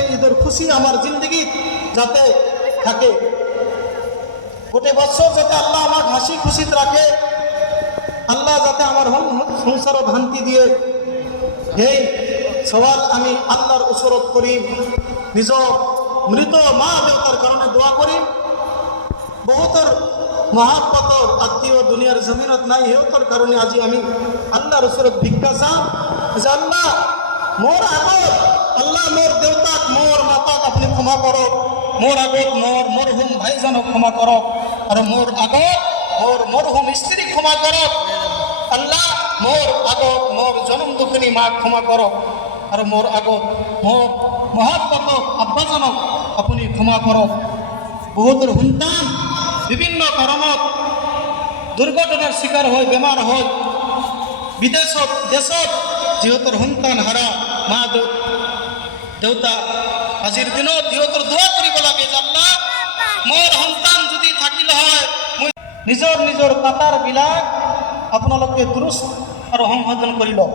যাতে ঈদের খুশি আমার জিন্দগি যাতে থাকে, গোটে বছর যাতে আল্লাহ আমার হাসি খুশিতে রাখে, আল্লাহ যাতে আমার সংসার ভান্তি দিয়ে। এই সওয়াল আমি আল্লাহর উসরত করি, নিজ মৃত মা দেবতার কারণে দোয়া করি। বহুতর মহাব্বতর আত্মীয় দুনিয়ার জমিনত নাই, হেউতর কারণে আজি আমি আল্লাহর উসরত ভিক্ষা চাও যে আল্লাহ মোর আগত, আল্লাহ মোর দেবতাক মোর মাতাক আপনি ক্ষমা করো, মোর আগত মোর মরহুম ভাইজানক ক্ষমা করো, আর মোর আগত মোর মরহুম স্ত্রী ক্ষমা করো। আল্লাহ মোর আগত মোর জনম দুঃখিনী মা ক্ষমা করো, আর মোর আগত মোর মহাব্বত আব্বাজনক আপনি ক্ষমা করো। বহুতর সন্তান বিভিন্ন কারণত দুর্ঘটনার শিকার হয়, বেমার হয়, বিদেশত দেশত যিহতর সন্তান হারা মা দেউতা আজির দিনত ইহতর দোয়া কৰিব লাগে যে আল্লাহ মোর সন্তান যদি থাকিলে হয় মই নিজৰ নিজৰ কাটাৰ বিলাক আপোনালোকে দুৰুস্ত আৰু সংশোধন কৰি লওক।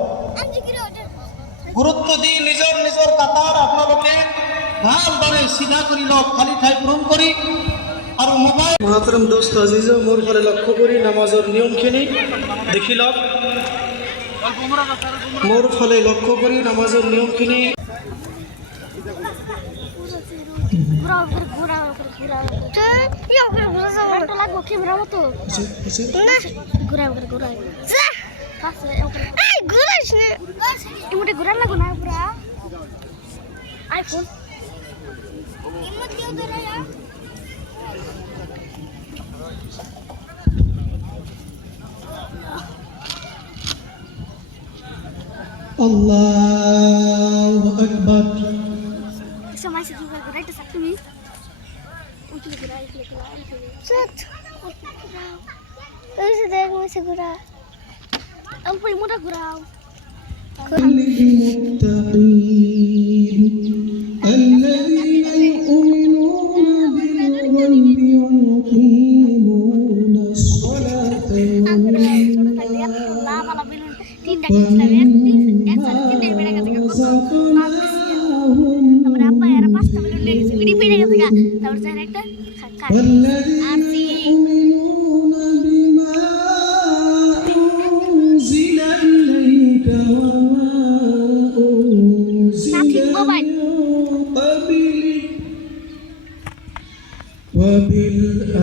গুৰুত্ব দি নিজৰ নিজৰ কাটাৰ আপোনালোকে ভালদৰে চিধা কৰি লওক, খালী ঠাই পূৰণ কৰি। আৰু মোবাইল মহাতৰম দোস্ত আজিজ মোৰ ফালে লক্ষ্য কৰি নামাজৰ নিয়মখিনি দেখি লওক, মোৰ ফালে লক্ষ্য কৰি নামাজৰ নিয়মখিনি। Allahu Akbar. Bisa masih juga gerai itu satu nih. Untuk gerai itu gerai. Set. Terus ada yang masih gerai. Ampun mudah gerai.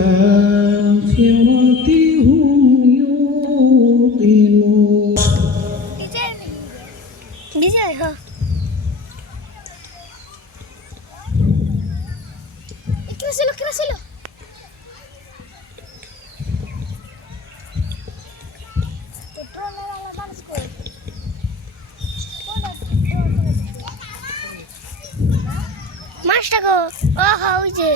وبالآخرة هم يوقنون. Bisa ya? Kira silo. Mas go. Oh, uje.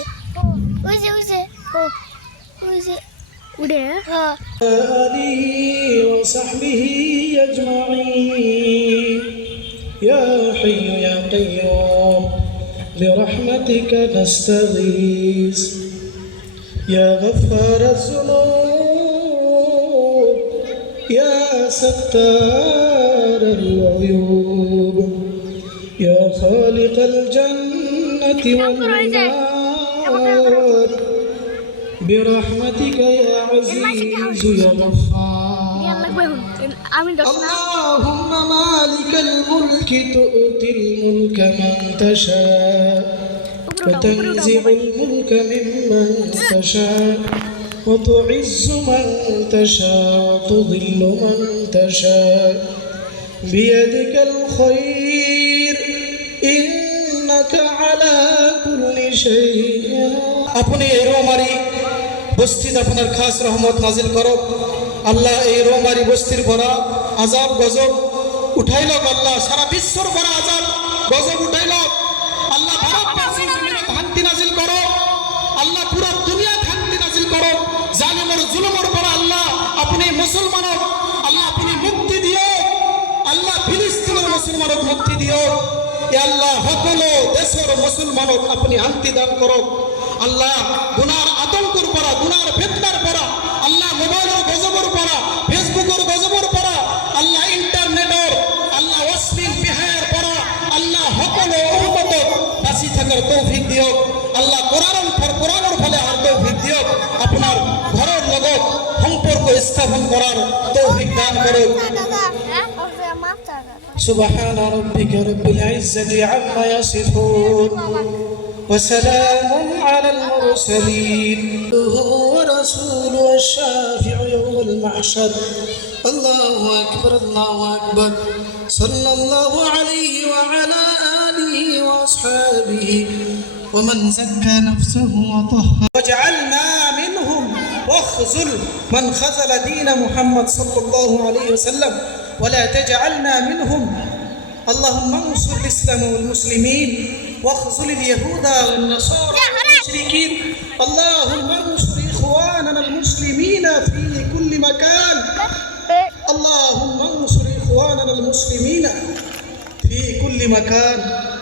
Udah. آله وصحبه أجمعين. يا حي يا قيوم برحمتك نستغيث يا غفار الذنوب يا ستار العيوب يا خالق الجنة والنار برحمتك يا عزيز يا غفار. اللهم مالك الملك تؤتي الملك من تشاء وتنزع الملك ممن تشاء وتعز من تشاء وتضل من تشاء بيدك الخير إنك على كل شيء. আপনি এই রোমারি বস্তিত আপনার খাস রহমত নাজিল করো আল্লাহ। এই রোমারি বস্তির ভরা আজাব গজব উঠাইল আল্লাহ, সারা বিশ্বর ভরা আজাব গজব উঠাইল আল্লাহ। ভারতবাসীর জমিনে শান্তি নাজিল করো আল্লাহ, পুরো দুনিয়া শান্তি নাজিল করো। জালিমের জুলুমের পর আল্লাহ আপনি মুসলমানক আল্লাহ আপনি মুক্তি দিও আল্লাহ, ফিলিস্তিনের মুসলমানক মুক্তি দিও আল্লাহ। সকলো দেশের মুসলমানক আপনি শান্তি দান করো আল্লাহ। গুনার আতঙ্কর পরা, গুনার ফিতনার পরা আল্লাহ, মোবাইলের গজবর পরা, ফেসবুকের গজবর পরা আল্লাহ, ইন্টারনেটের আল্লাহ অশ্লীল বিহায়ের পরা আল্লাহ সকলো উম্মতক বাঁচি বুঝার তৌফিক দিও আল্লাহ কোরআনের ফলে আর তৌফিক দিও আপনার ঘরের লগত সম্পর্ক স্থাপন করার তৌফিক দান করো سبحان ربك رب العزة عما يصفون وسلام على المرسلين هو رسول الشافع يوم المحشر الله أكبر الله أكبر صلى الله عليه وعلى آله وأصحابه ومن زكى نفسه وطهر وجعلنا منهم واخذل من خذل دين محمد صلى الله عليه وسلم ولا تجعلنا منهم اللهم انصر الإسلام والمسلمين واخذل اليهود والنصارى والمشركين اللهم انصر إخواننا المسلمين في كل مكان اللهم انصر إخواننا المسلمين في كل مكان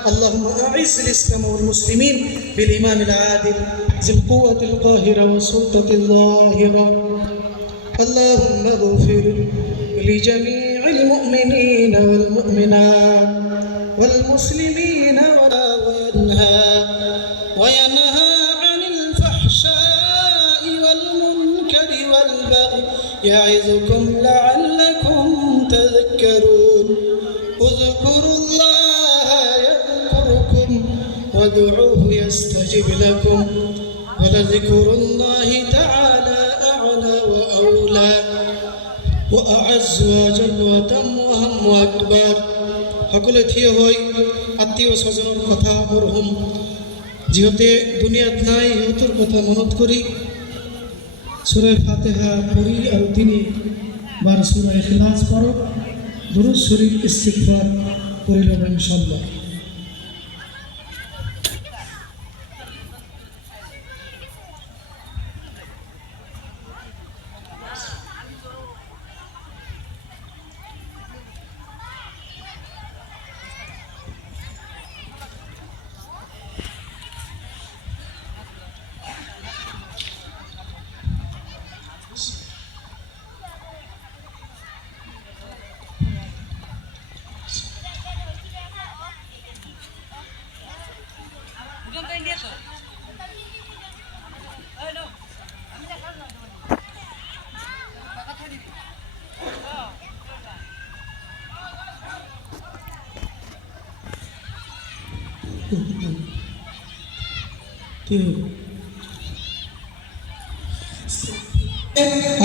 اللهم أعز الإسلام والمسلمين بالإمام العادل ذي القوة القاهرة والسلطة الظاهرة اللهم اغفر لجميع المؤمنين والمؤمنات والمسلمين وينهى عن الفحشاء والمنكر والبغي يعظكم لعلكم تذكرون اذكروا الله يذكركم وادعوه يستجب لكم ولذكر الله تعالى أعلى وأولى وأعز وأجل وأتم وهم وأكبر সকলে থিয় হই আত্মীয় স্বজনের কথা মরহুম যেহেতু দুনিয়াত নাই ইহতর কথা মনত করি সূরা ফাতিহা পড়ি আর তিনি বার সূরা ইখলাস পড়ো দুরূদ শরীফ ইস্তিগফার করিল ইনশাআল্লাহ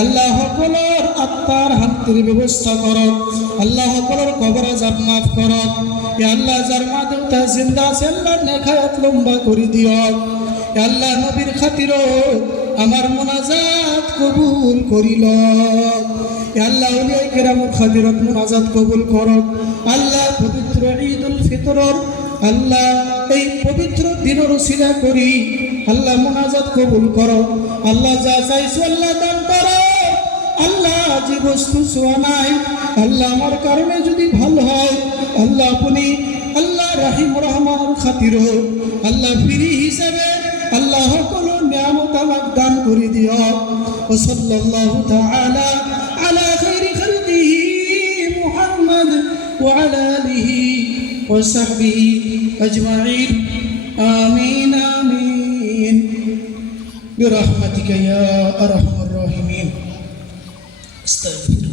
আল্লাহ সকলের আত্মার শান্তির ব্যবস্থা করক আল্লাহ সকলের কবর আযাব মাফ করক ইয়া আল্লাহ যার মা দেউতা জিন্দা আছে আল্লাহ নেক হায়াত লম্বা করে দিও ইয়া আল্লাহ নবীর খাতিরে আমার মুনাজাত কবুল করিল ইয়া আল্লাহ ওলিয়া কিরামের খাতিরত মুনাজাত কবুল করক আল্লাহ পবিত্র ঈদুল ফিতরের আল্লাহ এই পবিত্র দিনের উসিলা করি আল্লাহ মুনাজাত কবুল করো আল্লাহ যা চাইছো আল্লাহ দান করো আল্লাহ যে বস্তু ছোঁয়া নাই আল্লাহ আমার কারণে যদি ভালো হয় আল্লাহ আপনি আল্লাহ রাহিম রহমানের খাতিরে আল্লাহ ফিরি হিসাবে আল্লাহ সকল নিয়ামত আমাক দান করে দিও ও সাল্লাল্লাহু তাআলা আলা খাইরি খালকিহি মুহাম্মদ ওয়া আলা আলিহি وصحبه أجمعين آمين آمين برحمتك يا أرحم الراحمين استغفر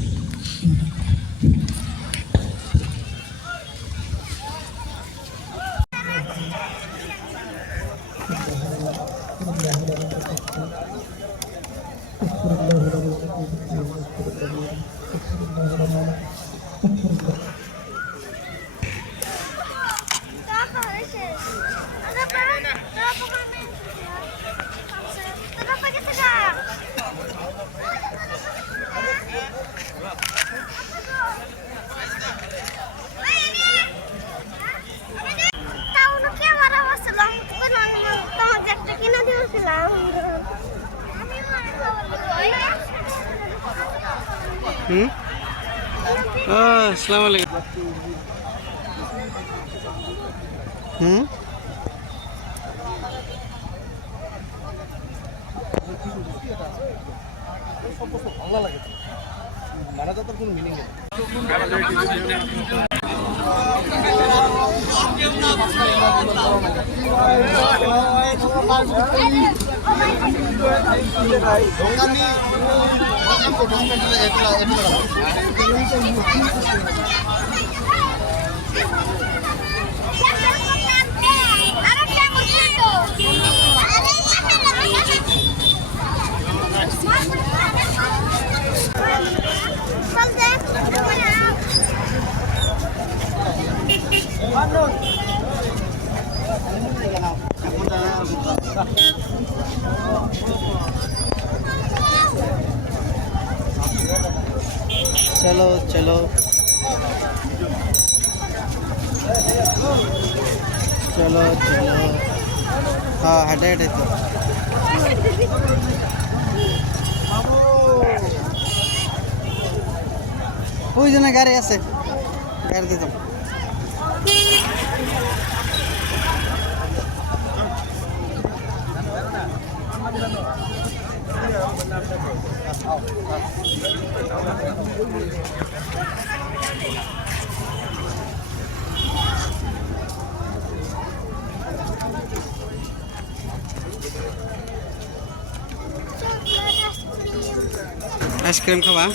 अस्सलाम वालेकुम ভালো লাগে মারা যাওয়ার কোনো মিনিং নেই चलो चलो चलो चलो हाँ हेडे हेडे तो ওই জন্য গাড়ি আছে গাড়ি দিতাম আইসক্রিম খাবা